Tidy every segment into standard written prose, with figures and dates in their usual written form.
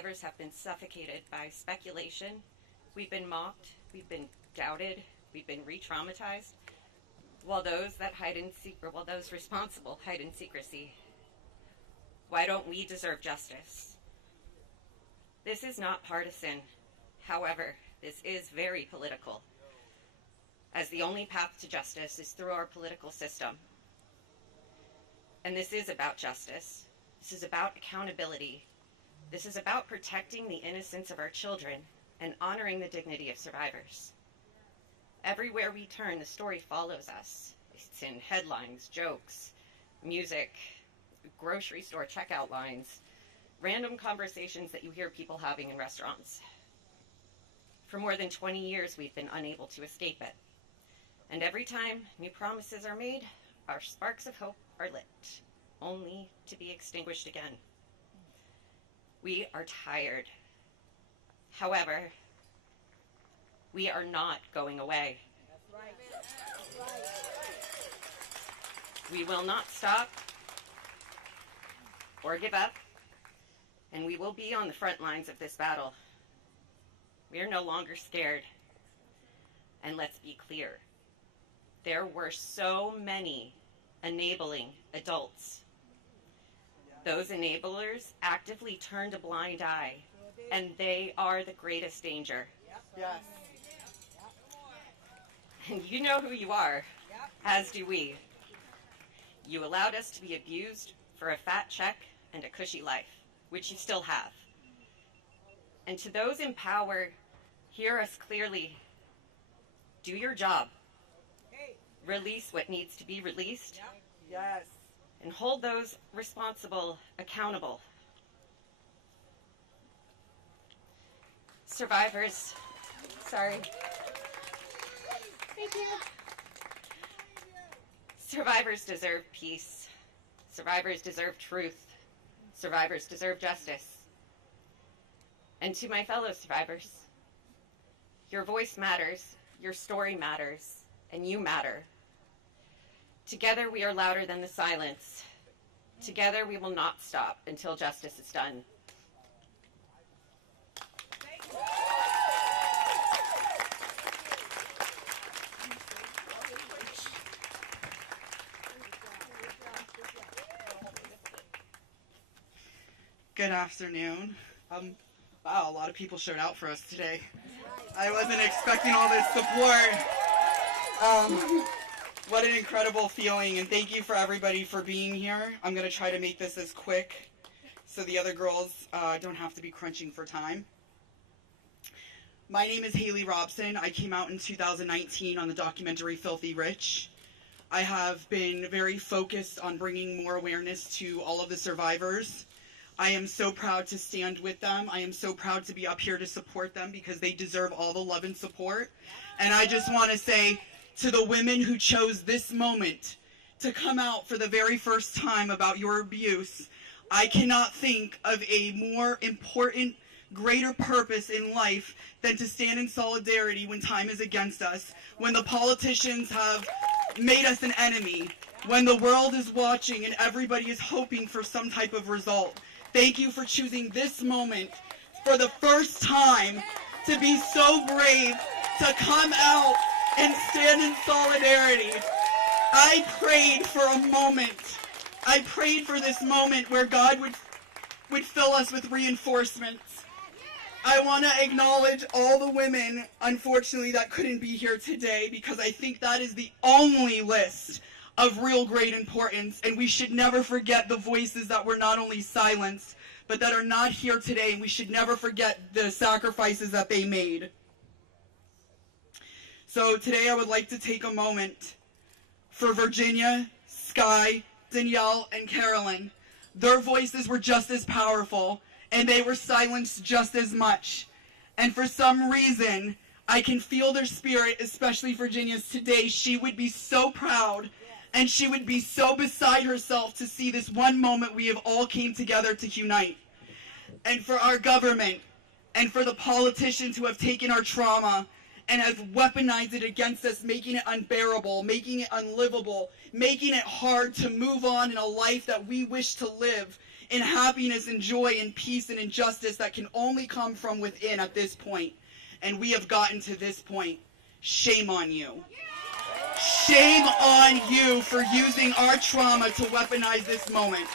survivors have been suffocated by speculation. We've been mocked, we've been doubted, we've been re-traumatized, while those responsible hide in secrecy. Why don't we deserve justice? This is not partisan. However, this is very political, as the only path to justice is through our political system. And this is about justice. This is about accountability. This is about protecting the innocence of our children and honoring the dignity of survivors. Everywhere we turn, the story follows us. It's in headlines, jokes, music, grocery store checkout lines, random conversations that you hear people having in restaurants. For more than 20 years, we've been unable to escape it. And every time new promises are made, our sparks of hope are lit, only to be extinguished again. We are tired. However, we are not going away. We will not stop or give up, and we will be on the front lines of this battle. We are no longer scared. And let's be clear, there were so many enabling adults. Those enablers actively turned a blind eye, and they are the greatest danger. Yes. And you know who you are, as do we. You allowed us to be abused for a fat check and a cushy life, which you still have. And to those in power, hear us clearly. Do your job. Release what needs to be released. Yes. And hold those responsible accountable. Survivors, sorry. Thank you. Survivors deserve peace. Survivors deserve truth. Survivors deserve justice. And to my fellow survivors, your voice matters, your story matters, and you matter. Together we are louder than the silence. Together we will not stop until justice is done. Good afternoon. Wow, a lot of people showed out for us today. I wasn't expecting all this support. What an incredible feeling, and thank you for everybody for being here. I'm going to try to make this as quick so the other girls don't have to be crunching for time. My name is Haley Robson. I came out in 2019 on the documentary Filthy Rich. I have been very focused on bringing more awareness to all of the survivors. I am so proud to stand with them. I am so proud to be up here to support them because they deserve all the love and support. And I just want to say to the women who chose this moment to come out for the very first time about your abuse, I cannot think of a more important, greater purpose in life than to stand in solidarity when time is against us, when the politicians have made us an enemy, when the world is watching and everybody is hoping for some type of result. Thank you for choosing this moment for the first time to be so brave to come out and stand in solidarity. I prayed for a moment. I prayed for this moment where God would fill us with reinforcements. I want to acknowledge all the women, unfortunately, that couldn't be here today, because I think that is the only list of real great importance, and we should never forget the voices that were not only silenced, but that are not here today, and we should never forget the sacrifices that they made. So today I would like to take a moment for Virginia, Sky, Danielle, and Carolyn. Their voices were just as powerful, and they were silenced just as much. And for some reason, I can feel their spirit, especially Virginia's today. She would be so proud, and she would be so beside herself to see this one moment we have all came together to unite. And for our government, and for the politicians who have taken our trauma and have weaponized it against us, making it unbearable, making it unlivable, making it hard to move on in a life that we wish to live in happiness and joy and peace and injustice that can only come from within at this point. And we have gotten to this point. Shame on you. Shame on you for using our trauma to weaponize this moment.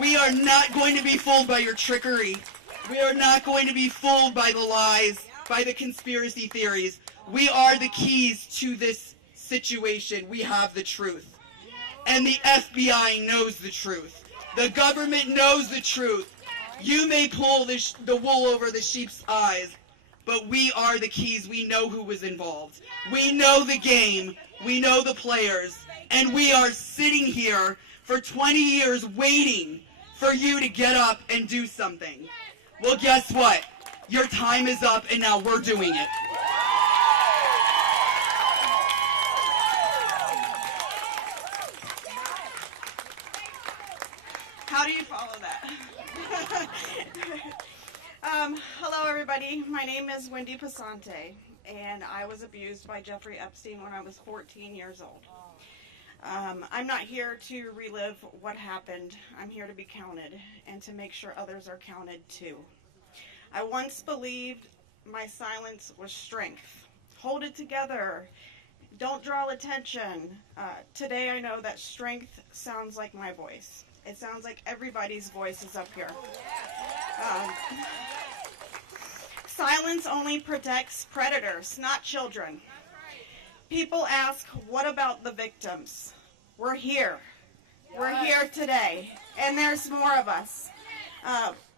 We are not going to be fooled by your trickery. We are not going to be fooled by the lies, by the conspiracy theories. We are the keys to this situation. We have the truth. And the FBI knows the truth. The government knows the truth. You may pull the wool over the sheep's eyes, but we are the keys. We know who was involved. We know the game. We know the players. And we are sitting here for 20 years waiting for you to get up and do something. Well, guess what? Your time is up, and now we're doing it. How do you follow that? Hello, everybody. My name is Wendy Pasante, and I was abused by Jeffrey Epstein when I was 14 years old. I'm not here to relive what happened. I'm here to be counted and to make sure others are counted too. I once believed my silence was strength. Hold it together. Don't draw attention. Today I know that strength sounds like my voice. It sounds like everybody's voice is up here. Silence only protects predators, not children. People ask, what about the victims? We're here. We're here today, and there's more of us.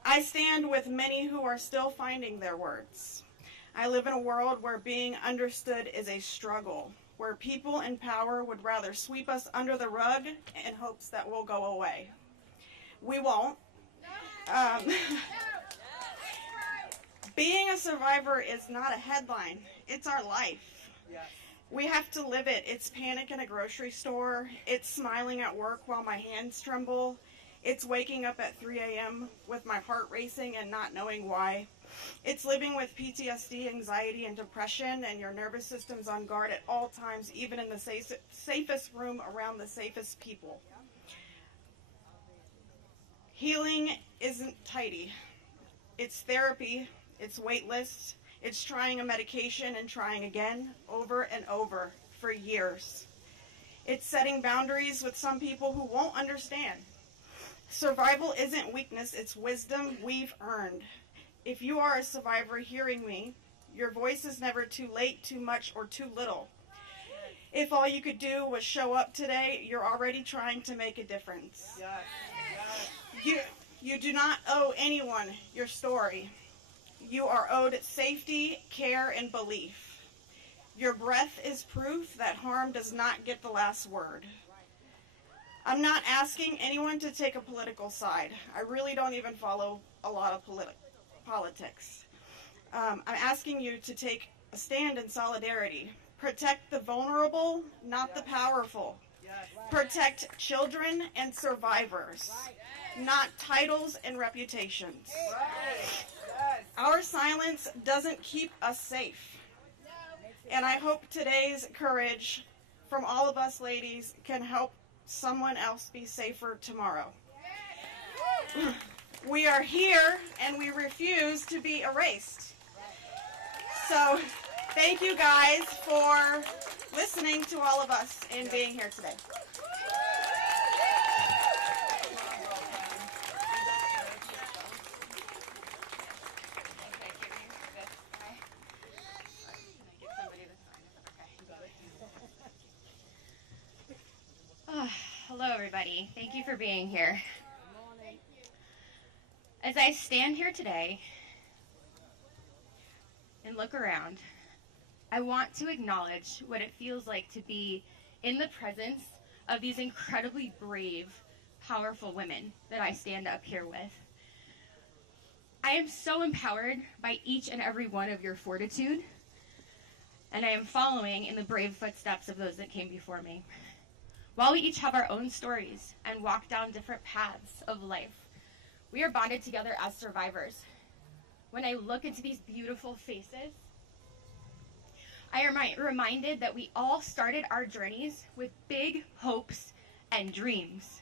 I stand with many who are still finding their words. I live in a world where being understood is a struggle, where people in power would rather sweep us under the rug in hopes that we'll go away. We won't. Being a survivor is not a headline. It's our life. We have to live it. It's panic in a grocery store. It's smiling at work while my hands tremble. It's waking up at 3 a.m. with my heart racing and not knowing why. It's living with PTSD, anxiety, and depression, and your nervous system's on guard at all times, even in the safest room around the safest people. Healing isn't tidy. It's therapy. It's waitlist. It's trying a medication and trying again, over and over, for years. It's setting boundaries with some people who won't understand. Survival isn't weakness, it's wisdom we've earned. If you are a survivor hearing me, your voice is never too late, too much, or too little. If all you could do was show up today, you're already trying to make a difference. You do not owe anyone your story. You are owed safety, care, and belief. Your breath is proof that harm does not get the last word. I'm not asking anyone to take a political side. I really don't even follow a lot of politics. I'm asking you to take a stand in solidarity. Protect the vulnerable, not the powerful. Protect children and survivors, not titles and reputations. Our silence doesn't keep us safe. And I hope today's courage from all of us ladies can help someone else be safer tomorrow. We are here and we refuse to be erased. So thank you guys for listening to all of us and being here today. Hello, everybody. Thank you for being here. As I stand here today and look around, I want to acknowledge what it feels like to be in the presence of these incredibly brave, powerful women that I stand up here with. I am so empowered by each and every one of your fortitude, and I am following in the brave footsteps of those that came before me. While we each have our own stories and walk down different paths of life, we are bonded together as survivors. When I look into these beautiful faces, I am reminded that we all started our journeys with big hopes and dreams.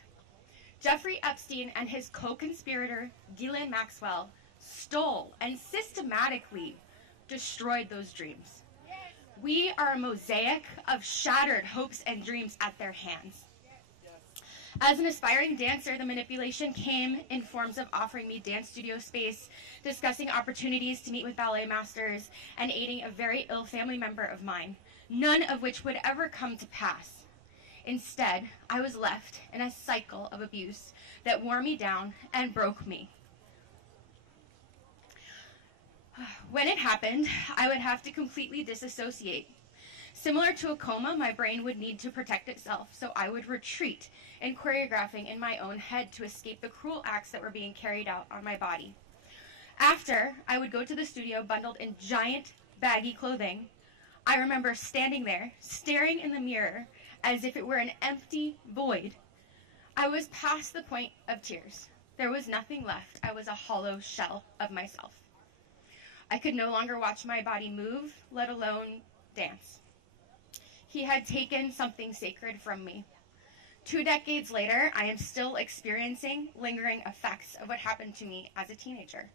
Jeffrey Epstein and his co-conspirator, Ghislaine Maxwell, stole and systematically destroyed those dreams. We are a mosaic of shattered hopes and dreams at their hands. As an aspiring dancer, the manipulation came in forms of offering me dance studio space, discussing opportunities to meet with ballet masters, and aiding a very ill family member of mine, none of which would ever come to pass. Instead, I was left in a cycle of abuse that wore me down and broke me. When it happened, I would have to completely disassociate. Similar to a coma, my brain would need to protect itself, so I would retreat in choreographing in my own head to escape the cruel acts that were being carried out on my body. After, I would go to the studio bundled in giant, baggy clothing. I remember standing there, staring in the mirror, as if it were an empty void. I was past the point of tears. There was nothing left. I was a hollow shell of myself. I could no longer watch my body move, let alone dance. He had taken something sacred from me. 2 decades later, I am still experiencing lingering effects of what happened to me as a teenager.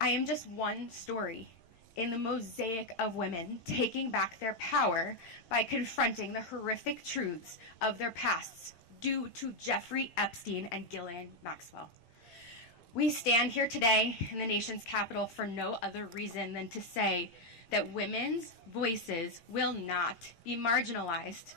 I am just one story in the mosaic of women taking back their power by confronting the horrific truths of their pasts due to Jeffrey Epstein and Ghislaine Maxwell. We stand here today in the nation's capital for no other reason than to say that women's voices will not be marginalized.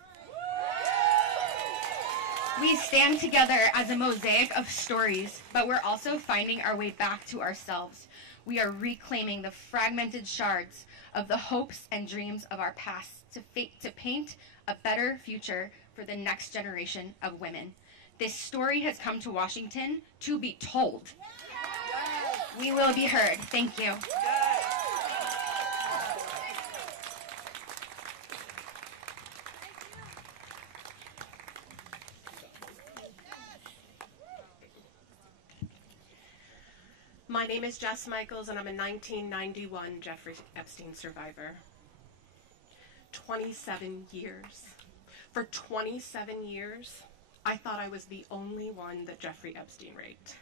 We stand together as a mosaic of stories, but we're also finding our way back to ourselves. We are reclaiming the fragmented shards of the hopes and dreams of our past to paint a better future for the next generation of women. This story has come to Washington to be told. We will be heard. Thank you. My name is Jess Michaels, and I'm a 1991 Jeffrey Epstein survivor. 27 years. For 27 years, I thought I was the only one that Jeffrey Epstein raped.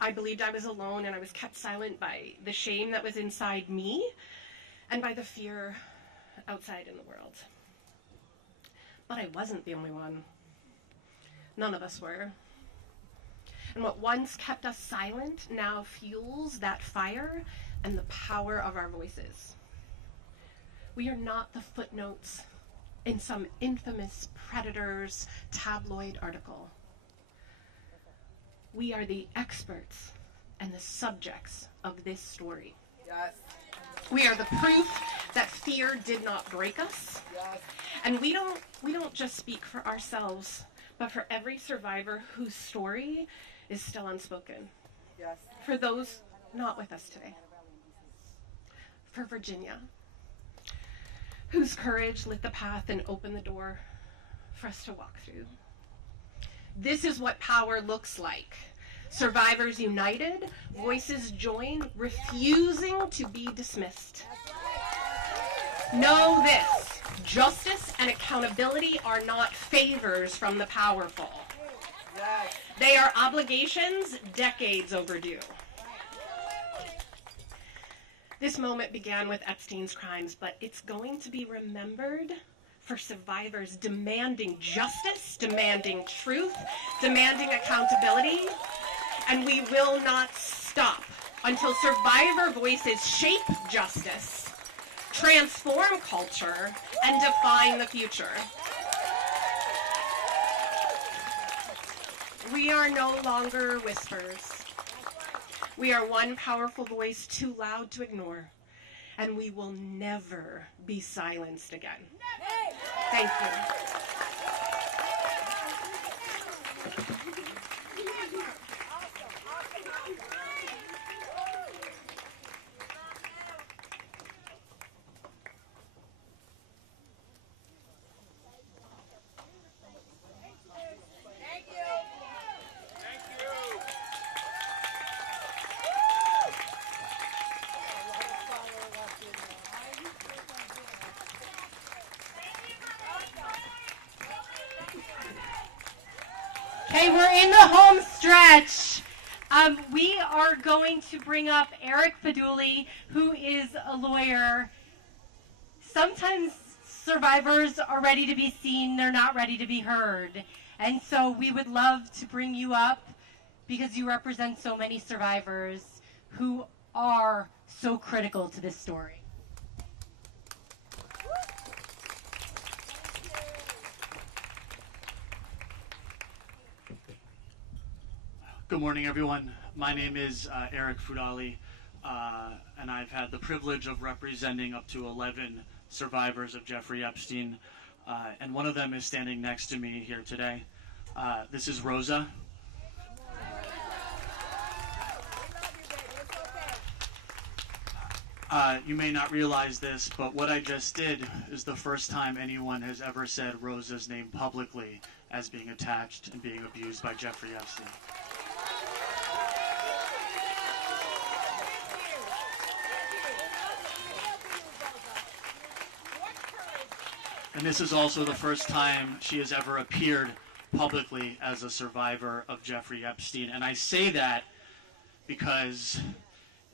I believed I was alone, and I was kept silent by the shame that was inside me and by the fear outside in the world. But I wasn't the only one. None of us were. And what once kept us silent now fuels that fire and the power of our voices. We are not the footnotes in some infamous predator's tabloid article. We are the experts and the subjects of this story. Yes. We are the proof that fear did not break us. Yes. And we don't just speak for ourselves, but for every survivor whose story is still unspoken. Yes. For those not with us today. For Virginia, whose courage lit the path and opened the door for us to walk through. This is what power looks like. Survivors united, voices joined, refusing to be dismissed. Know this, justice and accountability are not favors from the powerful. They are obligations decades overdue. This moment began with Epstein's crimes, but it's going to be remembered for survivors demanding justice, demanding truth, demanding accountability, and we will not stop until survivor voices shape justice, transform culture, and define the future. We are no longer whispers. We are one powerful voice too loud to ignore, and we will never be silenced again. Thank you. Okay, we're in the home stretch. We are going to bring up Eric Faduli, who is a lawyer. Sometimes survivors are ready to be seen, they're not ready to be heard. And so we would love to bring you up because you represent so many survivors who are so critical to this story. Good morning, everyone. My name is Eric Fudali, and I've had the privilege of representing up to 11 survivors of Jeffrey Epstein, and one of them is standing next to me here today. This is Rosa. You may not realize this, but what I just did is the first time anyone has ever said Rosa's name publicly as being attached and being abused by Jeffrey Epstein. And this is also the first time she has ever appeared publicly as a survivor of Jeffrey Epstein. And I say that because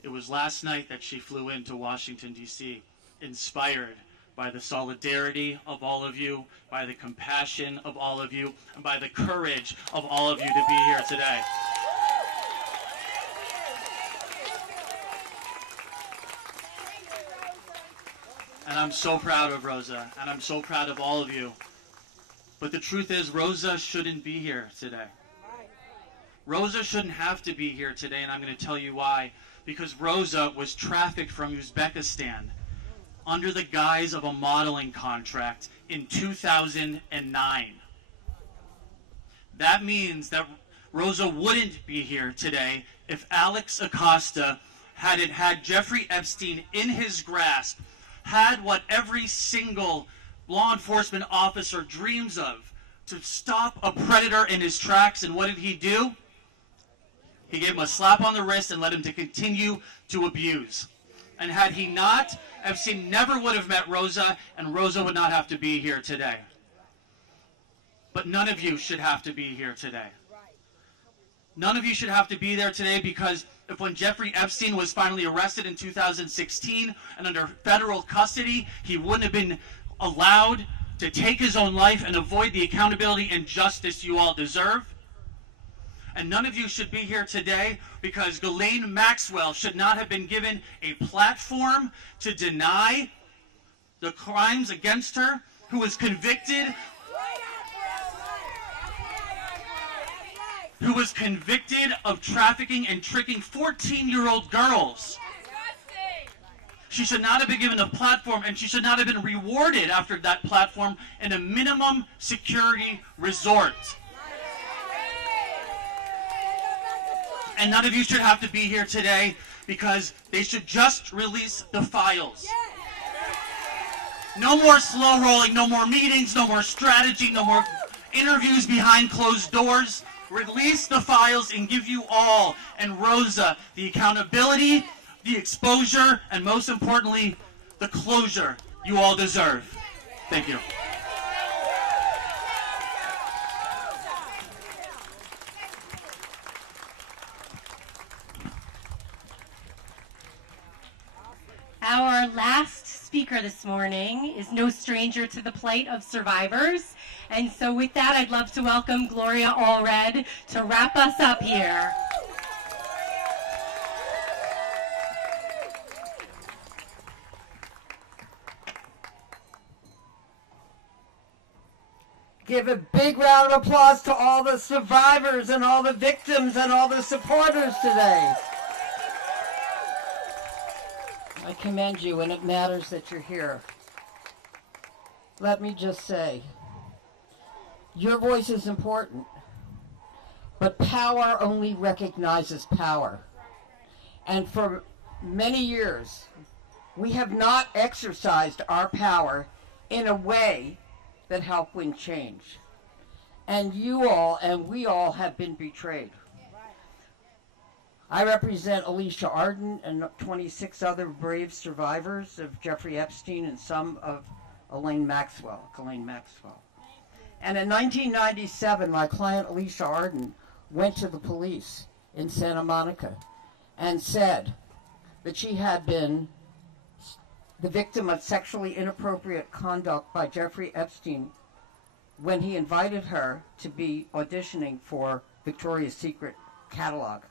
it was last night that she flew into Washington, D.C., inspired by the solidarity of all of you, by the compassion of all of you, and by the courage of all of you to be here today. And I'm so proud of Rosa, and I'm so proud of all of you. But the truth is, Rosa shouldn't be here today. Rosa shouldn't have to be here today, and I'm going to tell you why. Because Rosa was trafficked from Uzbekistan under the guise of a modeling contract in 2009. That means that Rosa wouldn't be here today if Alex Acosta hadn't had Jeffrey Epstein in his grasp, had what every single law enforcement officer dreams of, to stop a predator in his tracks. And what did he do? He gave him a slap on the wrist and let him to continue to abuse. And had he not, Epstein never would have met Rosa, and Rosa would not have to be here today. But none of you should have to be here today. None of you should have to be there today, because if when Jeffrey Epstein was finally arrested in 2016 and under federal custody, he wouldn't have been allowed to take his own life and avoid the accountability and justice you all deserve. And none of you should be here today because Ghislaine Maxwell should not have been given a platform to deny the crimes against her, who was convicted of trafficking and tricking 14-year-old girls. She should not have been given a platform, and she should not have been rewarded after that platform in a minimum security resort. And none of you should have to be here today because they should just release the files. No more slow rolling, no more meetings, no more strategy, no more interviews behind closed doors. Release the files and give you all and Rosa the accountability, the exposure, and most importantly, the closure you all deserve. Thank you. Our last speaker this morning is no stranger to the plight of survivors. And so with that, I'd love to welcome Gloria Allred to wrap us up here. Give a big round of applause to all the survivors and all the victims and all the supporters today. I commend you, and it matters that you're here. Let me just say, your voice is important, but power only recognizes power. And for many years, we have not exercised our power in a way that helped win change. And you all and we all have been betrayed. I represent Alicia Arden and 26 other brave survivors of Jeffrey Epstein and some of Ghislaine Maxwell. And in 1997, my client Alicia Arden went to the police in Santa Monica and said that she had been the victim of sexually inappropriate conduct by Jeffrey Epstein when he invited her to be auditioning for Victoria's Secret catalog.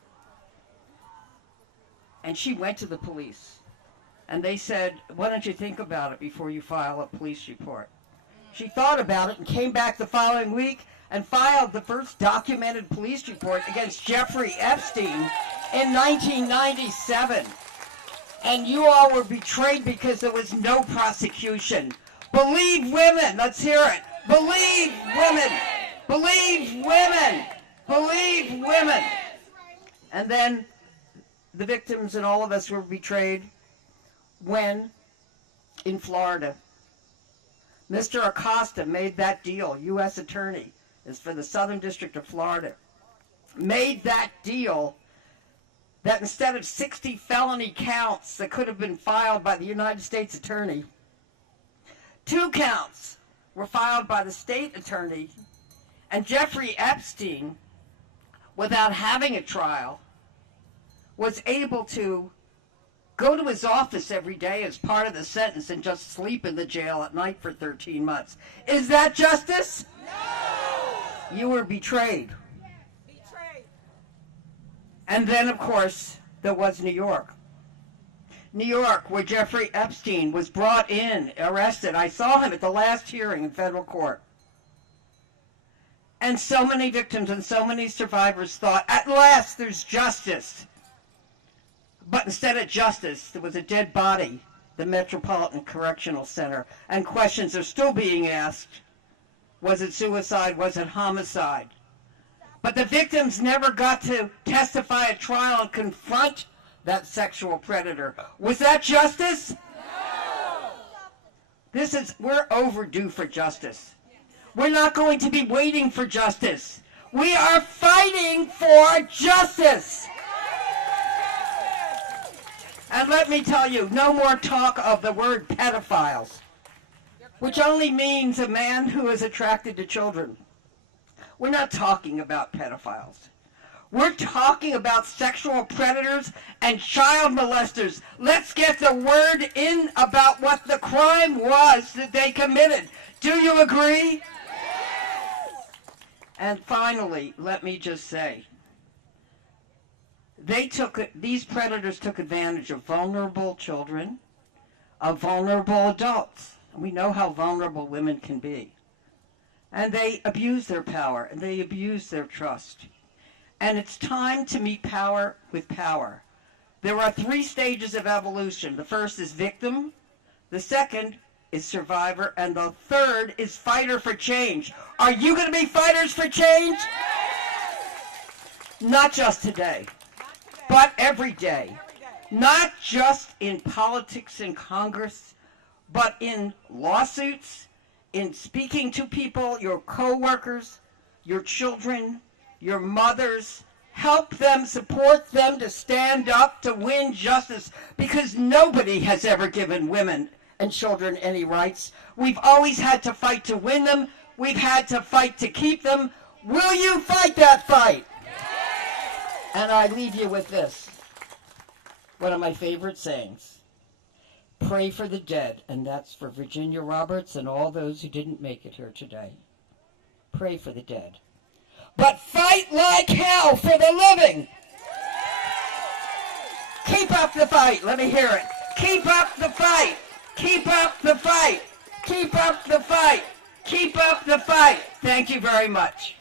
And she went to the police, and they said, why don't you think about it before you file a police report? She thought about it and came back the following week and filed the first documented police report against Jeffrey Epstein in 1997. And you all were betrayed because there was no prosecution. Believe women. Let's hear it. Believe women. Believe women. Believe women. And then the victims and all of us were betrayed when, in Florida, Mr. Acosta made that deal, U.S. Attorney, is for the Southern District of Florida, made that deal that instead of 60 felony counts that could have been filed by the United States Attorney, 2 counts were filed by the state attorney, and Jeffrey Epstein, without having a trial, was able to go to his office every day as part of the sentence and just sleep in the jail at night for 13 months. Is that justice? No! You were betrayed. Betrayed. And then, of course, there was New York. New York, where Jeffrey Epstein was brought in, arrested. I saw him at the last hearing in federal court. And so many victims and so many survivors thought, at last there's justice. But instead of justice, there was a dead body, the Metropolitan Correctional Center, and questions are still being asked. Was it suicide? Was it homicide? But the victims never got to testify at trial and confront that sexual predator. Was that justice? No! We're overdue for justice. We're not going to be waiting for justice. We are fighting for justice. And let me tell you, no more talk of the word pedophiles, which only means a man who is attracted to children. We're not talking about pedophiles. We're talking about sexual predators and child molesters. Let's get the word in about what the crime was that they committed. Do you agree? Yes! And finally, let me just say, these predators took advantage of vulnerable children, of vulnerable adults. And we know how vulnerable women can be. And they abuse their power, and they abuse their trust. And it's time to meet power with power. There are 3 stages of evolution. The first is victim, the second is survivor, and the third is fighter for change. Are you going to be fighters for change? Not just today. But every day, not just in politics in Congress, but in lawsuits, in speaking to people, your co-workers, your children, your mothers. Help them, support them to stand up to win justice, because nobody has ever given women and children any rights. We've always had to fight to win them. We've had to fight to keep them. Will you fight that fight? And I leave you with this, one of my favorite sayings. Pray for the dead, and that's for Virginia Roberts and all those who didn't make it here today. Pray for the dead. But fight like hell for the living. Keep up the fight. Let me hear it. Keep up the fight. Keep up the fight. Keep up the fight. Keep up the fight. Thank you very much.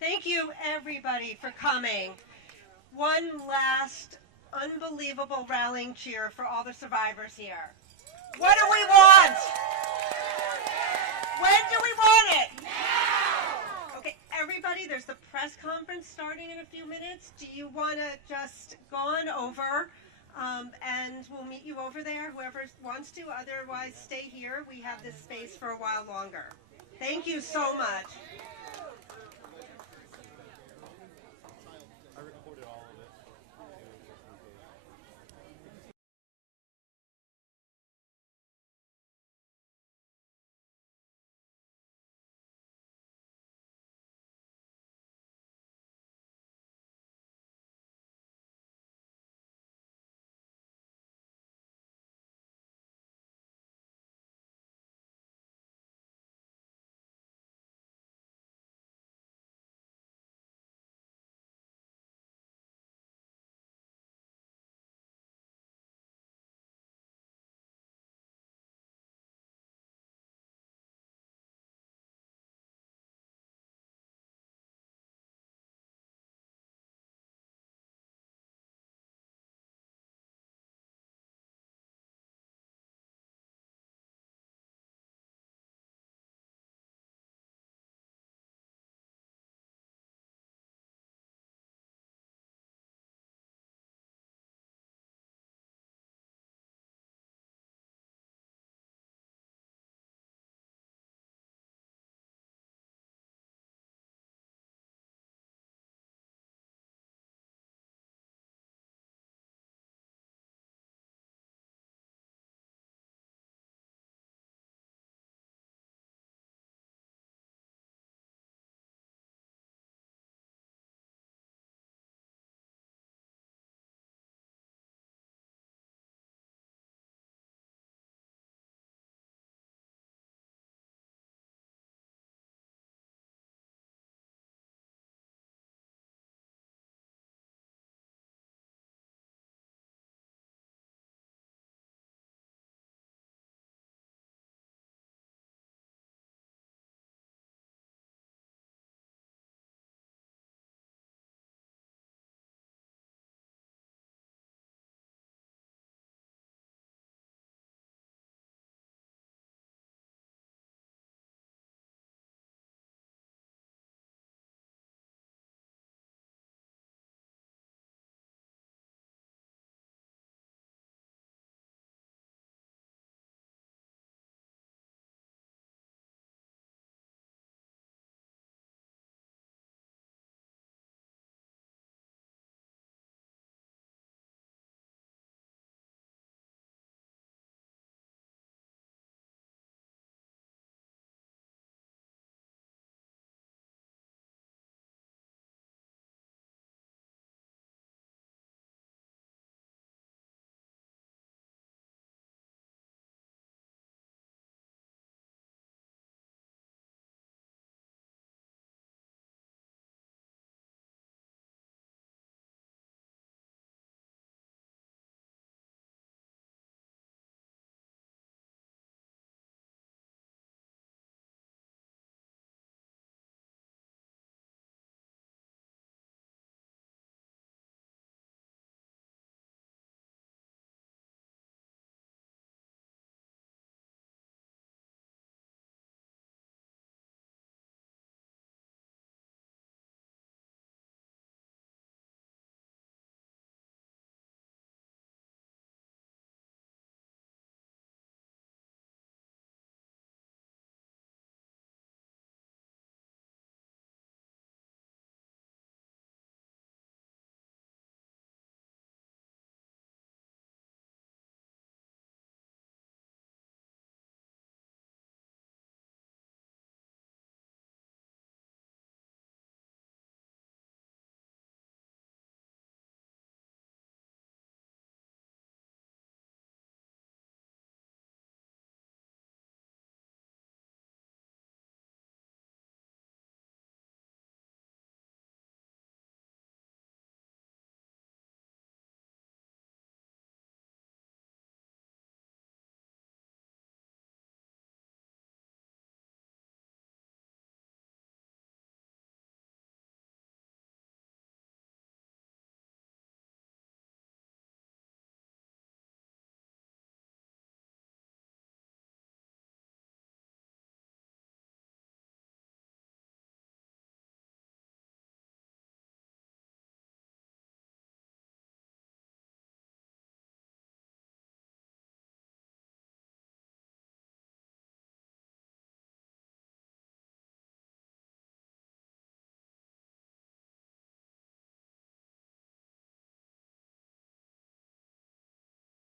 Thank you, everybody, for coming. One last unbelievable rallying cheer for all the survivors here. What do we want? When do we want it? Now! Okay, everybody, there's the press conference starting in a few minutes. Do you want to just go on over, and we'll meet you over there, whoever wants to. Otherwise, stay here. We have this space for a while longer. Thank you so much.